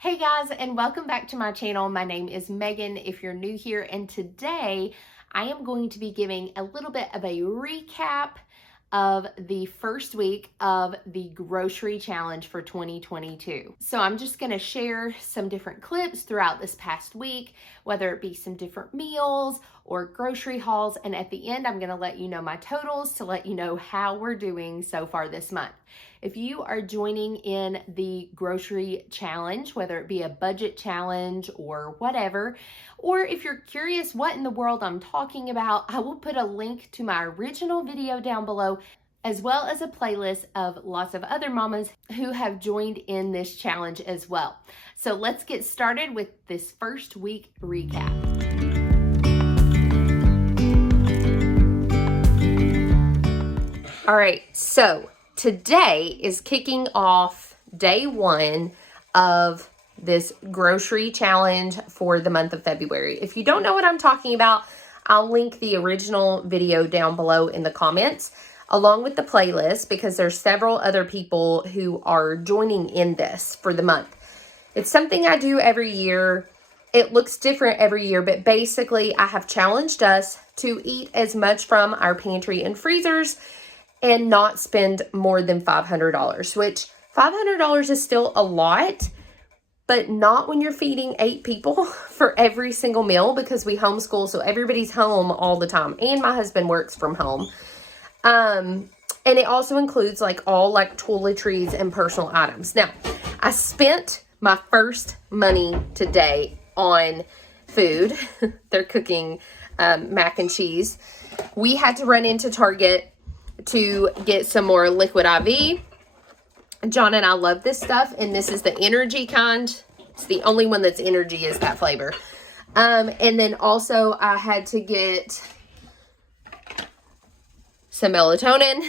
Hey guys, and welcome back to my channel. My name is Megan if you're new here, and today I am going to be giving a little bit of a recap of the first week of the grocery challenge for 2022. So I'm just going to share some different clips throughout this past week, whether it be some different meals or grocery hauls, and at the end I'm going to let you know my totals to let you know how we're doing so far this month. If you are joining in the grocery challenge, whether it be a budget challenge or whatever, or if you're curious what in the world I'm talking about, I will put a link to my original video down below, as well as a playlist of lots of other mamas who have joined in this challenge as well. So let's get started with this first week recap. All right, so today is kicking off day one of this grocery challenge for the month of February. If you don't know what I'm talking about, I'll link the original video down below in the comments, along with the playlist, because there's several other people who are joining in this for the month. It's something I do every year. It looks different every year, but basically I have challenged us to eat as much from our pantry and freezers and not spend more than $500, which $500 is still a lot, but not when you're feeding 8 people for every single meal, because we homeschool, so everybody's home all the time, and my husband works from home. And it also includes all toiletries and personal items. Now, I spent my first money today on food. They're cooking mac and cheese. We had to run into Target to get some more liquid IV. John and I love this stuff, and this is the energy kind. It's the only one that's energy is that flavor. And then also I had to get some melatonin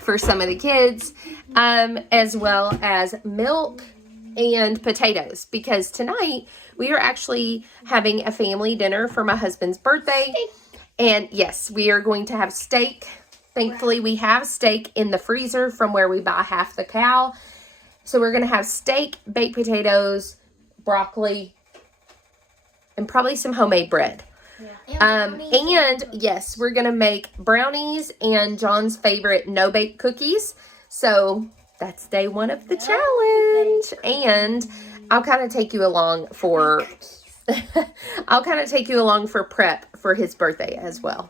for some of the kids, as well as milk and potatoes, because tonight we are actually having a family dinner for my husband's birthday. And yes, we are going to have steak. Thankfully, we have steak in the freezer from where we buy half the cow. So we're going to have steak, baked potatoes, broccoli, and probably some homemade bread. Yeah. And yes, we're going to make brownies and John's favorite no-bake cookies. So that's day one of the challenge. And I'll kind of take you along for prep for his birthday as well.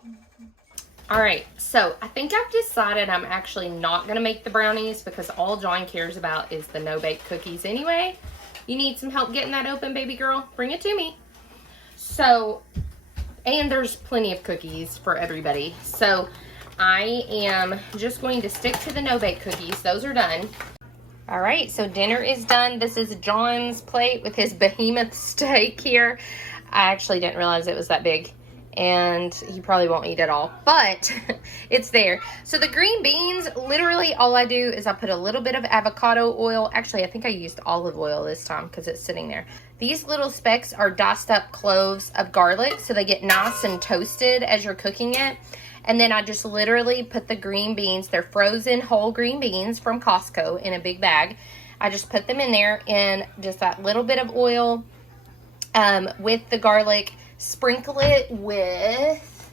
All right, so I think I've decided I'm actually not going to make the brownies, because all John cares about is the no-bake cookies anyway. You need some help getting that open, baby girl? Bring it to me. So, and there's plenty of cookies for everybody. So I am just going to stick to the no-bake cookies. Those are done. All right, so dinner is done. This is John's plate with his behemoth steak here. I actually didn't realize it was that big, and he probably won't eat it all, but it's there. So the green beans, literally all I do is I put a little bit of avocado oil. Actually, I think I used olive oil this time because it's sitting there. These little specks are diced up cloves of garlic, so they get nice and toasted as you're cooking it. And then I just literally put the green beans, they're frozen whole green beans from Costco, in a big bag. I just put them in there in just that little bit of oil with the garlic. Sprinkle it with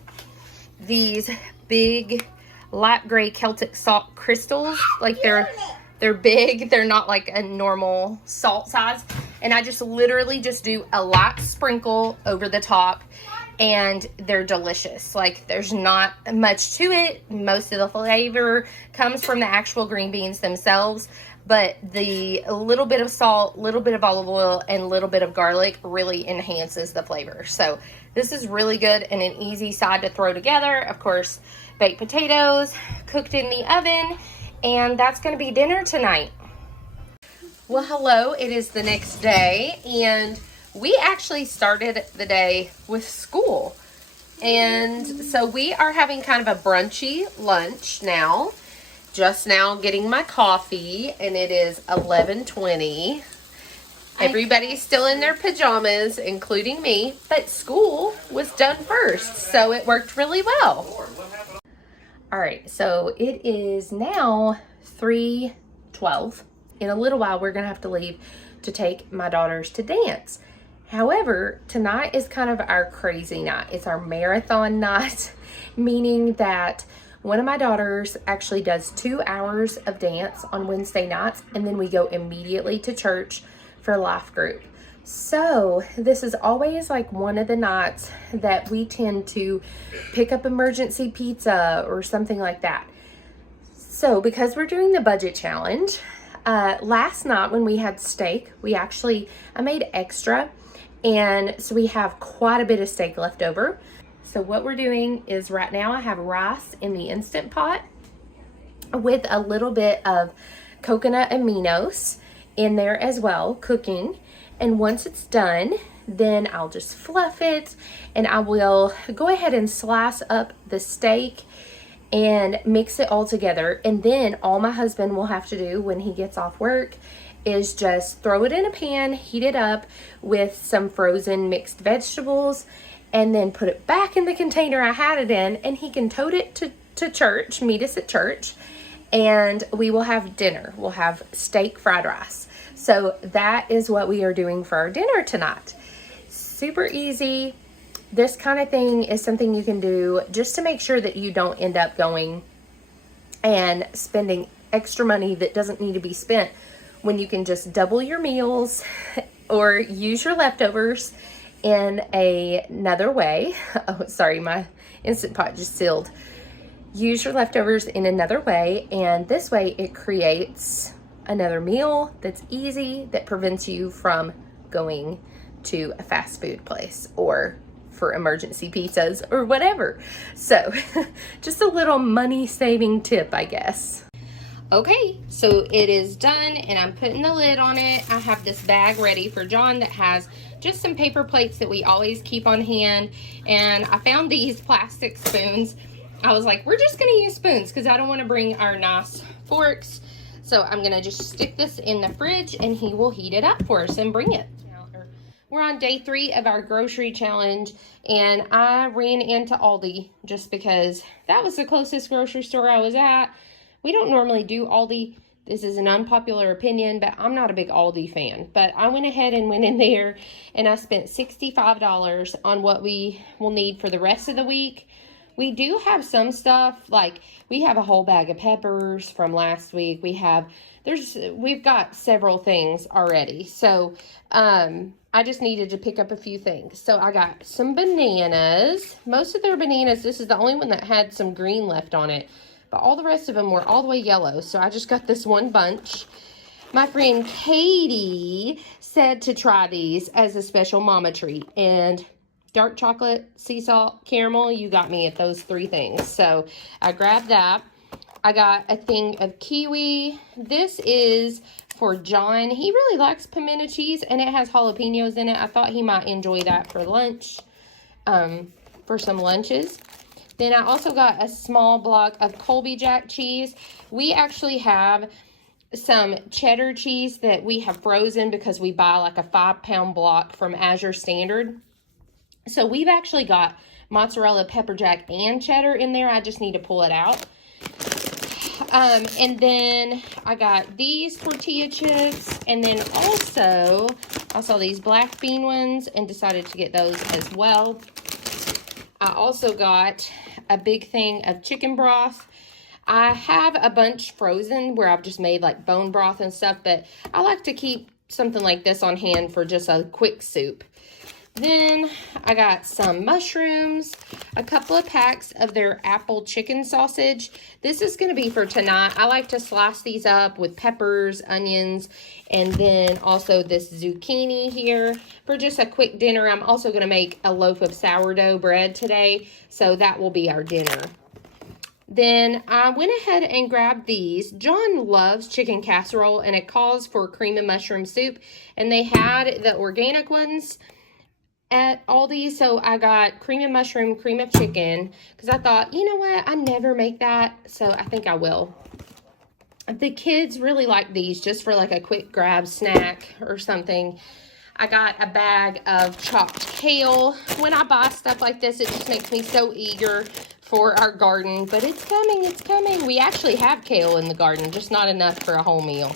these big light gray Celtic salt crystals. They're big. They're not like a normal salt size. And I just literally just do a light sprinkle over the top, and they're delicious. There's not much to it. Most of the flavor comes from the actual green beans themselves, but the little bit of salt, little bit of olive oil, and little bit of garlic really enhances the flavor. So this is really good and an easy side to throw together. Of course, baked potatoes cooked in the oven, and that's going to be dinner tonight. Well, hello, it is the next day, and we actually started the day with school. And so we are having kind of a brunchy lunch now. Just now getting my coffee, and it is 11:20. Everybody's still in their pajamas, including me, but school was done first, so it worked really well. All right, so it is now 3:12. In a little while, we're gonna have to leave to take my daughters to dance. However, tonight is kind of our crazy night. It's our marathon night, meaning that one of my daughters actually does 2 hours of dance on Wednesday nights, and then we go immediately to church for life group. So this is always like one of the nights that we tend to pick up emergency pizza or something like that. So because we're doing the budget challenge, last night when we had steak, I made extra, and so we have quite a bit of steak left over. So what we're doing is right now I have rice in the Instant Pot with a little bit of coconut aminos in there as well, cooking. And once it's done, then I'll just fluff it, and I will go ahead and slice up the steak and mix it all together. And then all my husband will have to do when he gets off work is just throw it in a pan, heat it up with some frozen mixed vegetables, and then put it back in the container I had it in, and he can tote it to church, meet us at church, and we will have dinner. We'll have steak fried rice. So that is what we are doing for our dinner tonight. Super easy. This kind of thing is something you can do just to make sure that you don't end up going and spending extra money that doesn't need to be spent, when you can just double your meals or use your leftovers in another way. Oh, sorry, my Instant Pot just sealed. Use your leftovers in another way, and this way it creates another meal that's easy, that prevents you from going to a fast food place or for emergency pizzas or whatever. So just a little money saving tip, I guess. Okay, so it is done, and I'm putting the lid on it. I have this bag ready for John that has just some paper plates that we always keep on hand, and I found these plastic spoons. I was like, we're just gonna use spoons because I don't want to bring our nice forks. So I'm gonna just stick this in the fridge, and he will heat it up for us and bring it. We're on day 3 of our grocery challenge, and I ran into Aldi just because that was the closest grocery store I was at. We don't normally do Aldi. This is an unpopular opinion, but I'm not a big Aldi fan. But I went ahead and went in there, and I spent $65 on what we will need for the rest of the week. We do have some stuff, like we have a whole bag of peppers from last week. We've got several things already. So I just needed to pick up a few things. So I got some bananas. Most of their bananas, this is the only one that had some green left on it, but all the rest of them were all the way yellow. So I just got this one bunch. My friend Katie said to try these as a special mama treat, and dark chocolate, sea salt, caramel, you got me at those 3 things. So I grabbed that. I got a thing of kiwi. This is for John. He really likes pimento cheese, and it has jalapenos in it. I thought he might enjoy that for lunch, for some lunches. Then I also got a small block of Colby Jack cheese. We actually have some cheddar cheese that we have frozen because we buy like a 5-pound block from Azure Standard. So we've actually got mozzarella, pepper jack, and cheddar in there. I just need to pull it out. And then I got these tortilla chips, and then also I saw these black bean ones and decided to get those as well. I also got a big thing of chicken broth. I have a bunch frozen where I've just made like bone broth and stuff, but I like to keep something like this on hand for just a quick soup. Then I got some mushrooms, a couple of packs of their apple chicken sausage. This is going to be for tonight. I like to slice these up with peppers, onions, and then also this zucchini here for just a quick dinner. I'm also going to make a loaf of sourdough bread today, so that will be our dinner. Then I went ahead and grabbed these. John loves chicken casserole, and it calls for cream and mushroom soup, and they had the organic ones at Aldi, so I got cream and mushroom, cream of chicken, because I thought, you know what, I never make that, so I think I will. The kids really like these just for like a quick grab snack or something. I got a bag of chopped kale. When I buy stuff like this, it just makes me so eager for our garden, but it's coming, it's coming. We actually have kale in the garden, just not enough for a whole meal.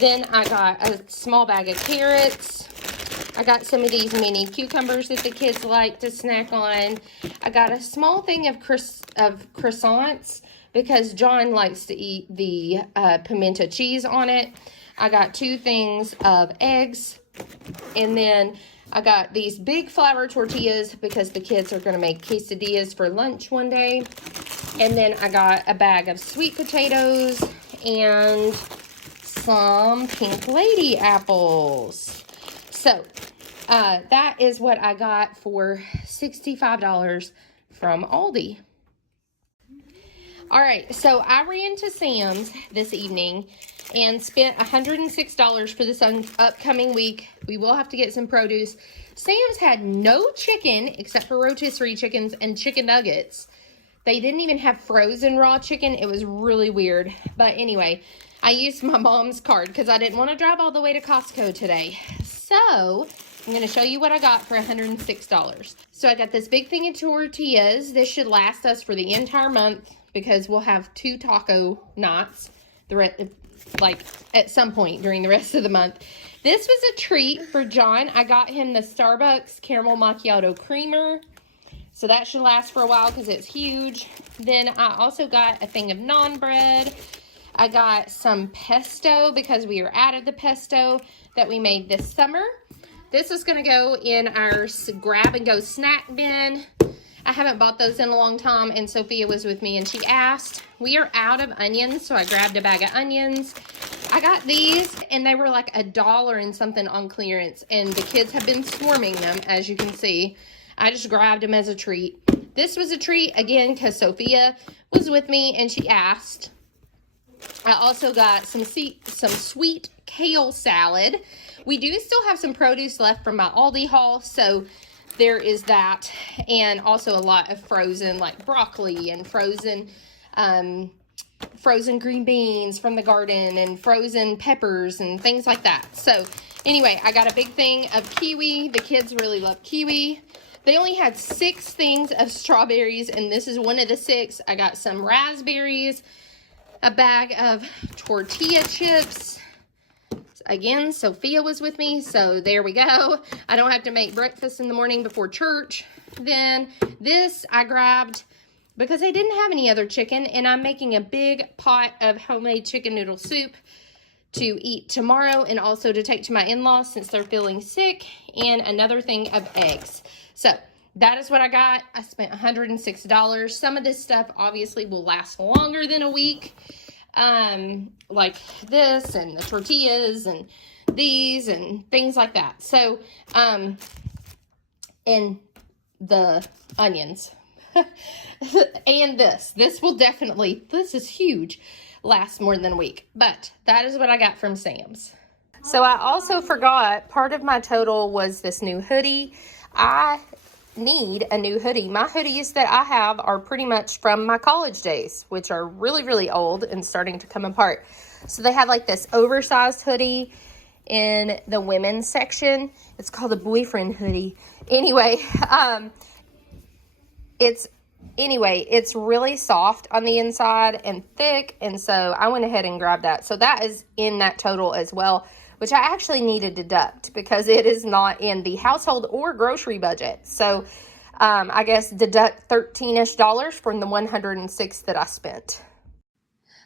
Then I got a small bag of carrots. I got some of these mini cucumbers that the kids like to snack on. I got a small thing of croissants because John likes to eat the pimento cheese on it. I got 2 things of eggs. And then I got these big flour tortillas because the kids are going to make quesadillas for lunch one day. And then I got a bag of sweet potatoes and some pink lady apples. So that is what I got for $65 from Aldi. All right, so I ran to Sam's this evening and spent $106 for this upcoming week. We will have to get some produce. Sam's had no chicken except for rotisserie chickens and chicken nuggets. They didn't even have frozen raw chicken. It was really weird. But anyway, I used my mom's card because I didn't want to drive all the way to Costco today. So I'm going to show you what I got for $106. So I got this big thing of tortillas. This should last us for the entire month because we'll have 2 taco nights like at some point during the rest of the month. This was a treat for John. I got him the Starbucks caramel macchiato creamer. So that should last for a while because it's huge. Then I also got a thing of naan bread. I got some pesto because we are out of the pesto that we made this summer. This is going to go in our grab-and-go snack bin. I haven't bought those in a long time, and Sophia was with me, and she asked. We are out of onions, so I grabbed a bag of onions. I got these, and they were like $1 and something on clearance, and the kids have been swarming them, as you can see. I just grabbed them as a treat. This was a treat, again, because Sophia was with me, and she asked. I also got some sweet kale salad. We do still have some produce left from my Aldi haul, so there is that, and also a lot of frozen, like broccoli and frozen green beans from the garden and frozen peppers and things like that. So anyway, I got a big thing of kiwi. The kids really love kiwi. They only had 6 things of strawberries, and this is one of the 6. I got some raspberries, a bag of tortilla chips. Again, Sophia was with me, so there we go. I don't have to make breakfast in the morning before church. Then this I grabbed because I didn't have any other chicken, and I'm making a big pot of homemade chicken noodle soup to eat tomorrow and also to take to my in-laws since they're feeling sick, and another thing of eggs. So that is what I got. I spent $106. Some of this stuff obviously will last longer than a week. Like this and the tortillas and these and things like that. So, and the onions and this will definitely, this is huge, last more than a week, but that is what I got from Sam's. So I also forgot part of my total was this new hoodie. I need a new hoodie. My hoodies that I have are pretty much from my college days, which are really, really old and starting to come apart. So they have like this oversized hoodie in the women's section. It's called a boyfriend hoodie. Anyway, it's really soft on the inside and thick, and so I went ahead and grabbed that. So that is in that total as well, which I actually need to deduct because it is not in the household or grocery budget. So I guess deduct $13-ish from the $106 that I spent.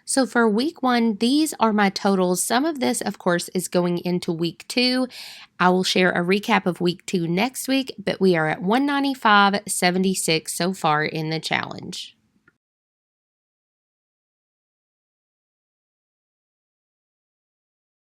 So for week 1, these are my totals. Some of this, of course, is going into week 2. I will share a recap of week 2 next week, but we are at $195.76 so far in the challenge.